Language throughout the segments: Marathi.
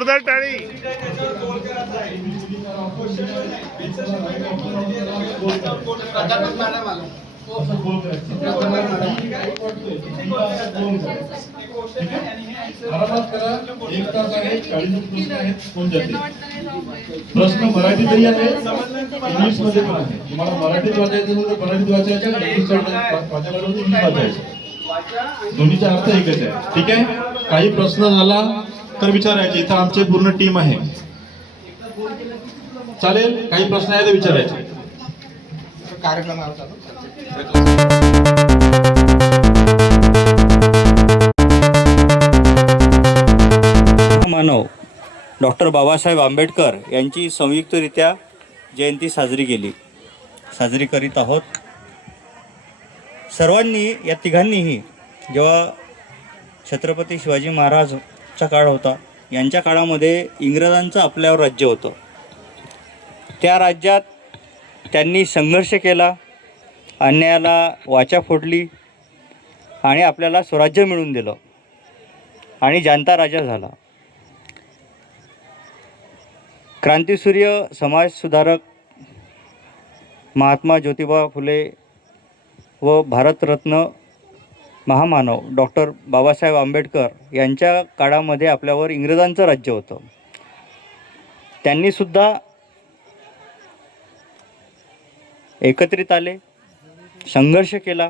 जोरदार टाळी. आरामात करा. 1 तास आहे, 40 प्रश्न आहेत. कोण जाते? प्रश्न मराठीतही आहे, इंग्लिश मध्ये पण आहे. तुम्हाला मराठीत वाचायचं असेल तर मराठीत वाचायचं, इंग्लिश वाचायला इंग्लिश वाचायचं. दोन्हीचा अर्थ एकच आहे. ठीक आहे. काही प्रश्न झाला तर विचारायचे. इथं आमची पूर्ण टीम आहे. चालेल. काही प्रश्न आहे तर विचारायचे. मानव डॉक्टर बाबासाहेब आंबेडकर यांची संयुक्तरित्या जयंती साजरी करीत आहोत. सर्वांनी, या तिघांनीही, जेव्हा छत्रपती शिवाजी महाराजचा काळ होता, यांच्या काळामध्ये इंग्रजांचं आपल्यावर राज्य होतं. त्या राज्यात त्यांनी संघर्ष केला, अन्यायाला वाचा फोडली आणि आपल्याला स्वराज्य मिळवून दिलं आणि जनता राजा झाला. क्रांतिसूर्य, समाजसुधारक महात्मा ज्योतिबा फुले व भारतरत्न महामानव डॉक्टर बाबासाहेब आंबेडकर यांच्या काळामध्ये आपल्यावर इंग्रजांचं राज्य होतं. त्यांनीसुद्धा एकत्रित आले, संघर्ष केला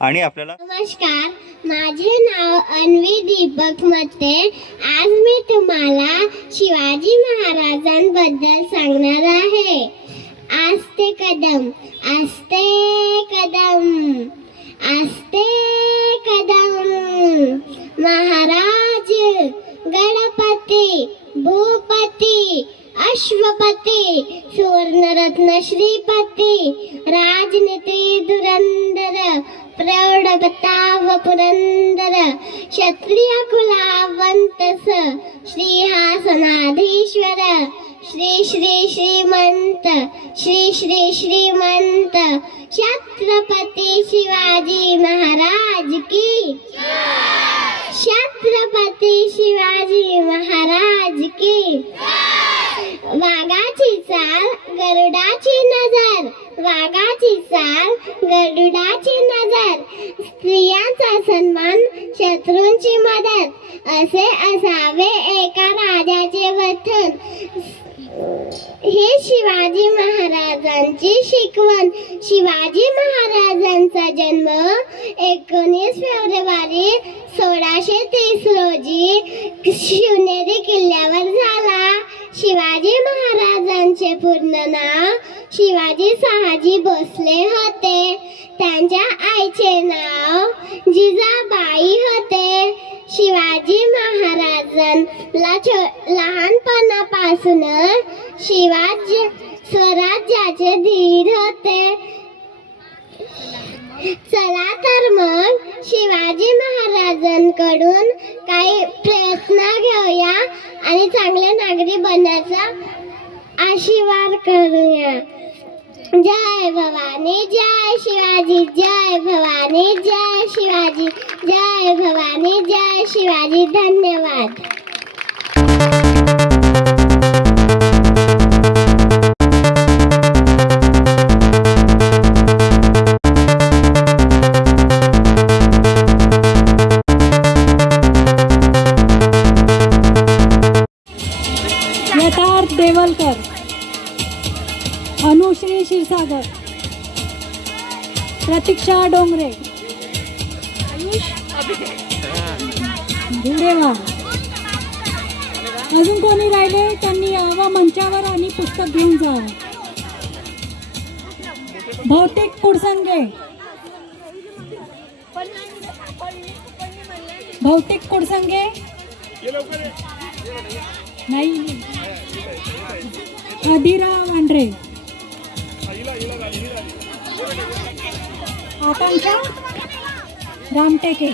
आणि आपल्याला. नमस्कार, माझे नाव अन्वी दीपक मते. आज मी तुम्हाला शिवाजी महाराजांबद्दल सांगणार आहे. आस्ते कदम, आस्ते कदम, आस्ते कदम. महाराज, गणपती, भूपती, अश्वपती, सुवर्णरत्न श्रीपती, राजनीती धुरंधर, प्रौढ प्रताप पुरंदर, क्षत्रिय कुलावंतस, सिंहासनाधीश्वर, श्री श्री श्रीमंत, श्री श्री श्रीमंत छत्रपती शिवाजी महाराज की. छत्रपती शिवाजी महाराज की. वाघाची चाल, गरुडाची नजर, वाघाची चाल, गरुडाची नजर. स्त्रियांचा सन्मान, शत्रूंची मदत, असे असावे एका राजाचे वर्तन. हे शिवाजी महाराजांची शिकवण. शिवाजी महाराजांचा जन्म 19 फेब्रुवारी 1630 रोजी शिवनेरी किल्ल्यावर झाला. शिवाजी महाराजांचे पूर्ण नाव शिवाजी शहाजी भोसले होते. त्यांच्या आईचे नाव जिजाबाई होते. शिवाजी महाराजांना लहानपणापासून शिवाजी स्वराज्याचे धीर होते. चला तर मग शिवाजी महाराजांकडून काही प्रयत्न घेऊया आणि चांगले नागरिक बनण्याचा आशीर्वाद करूया. जय भवानी, जय शिवाजी, जय भवानी, जय शिवाजी, जय भवानी, जय शिवाजी. धन्यवाद. यथार्थ देवलकर, अनुश्री क्षीरसागर, प्रतीक्षा डोंगरे, धुळेवा. अजून कोणी राहिले त्यांनी यावं मंचावर आणि पुस्तक घेऊन जावं. भौतिक कुडसंगे, भौतिक कुडसंगे नाही. अधीरा वांढरे, आकांक्षा रामटेके,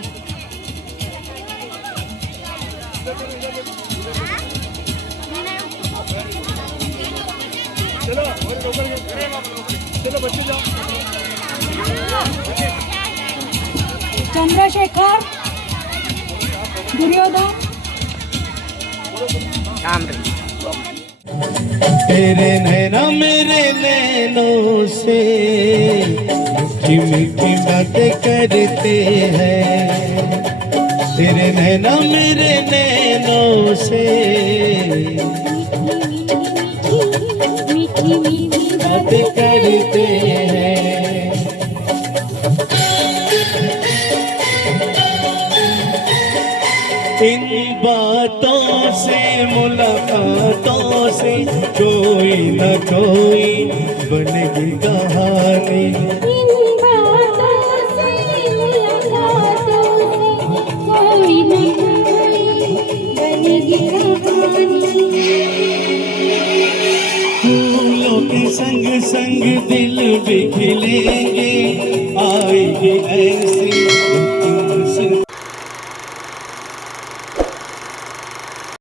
चंद्रशेखर, दुर्योधन, तेरे नैना मेरे नैनों से मीठी मीठी बातें करते हैं। तेरे नैना मेरे नैनों से मीठी मीठी बातें करते हैं। इन बातों से मुलाकातों से कोई न कोई बनेगी कहानी। इन बातों से मुलाकातों से कोई न कोई बनेगी कहानी। फूलों के संग संग दिल भी खिलेंगे, आएगी ऐसी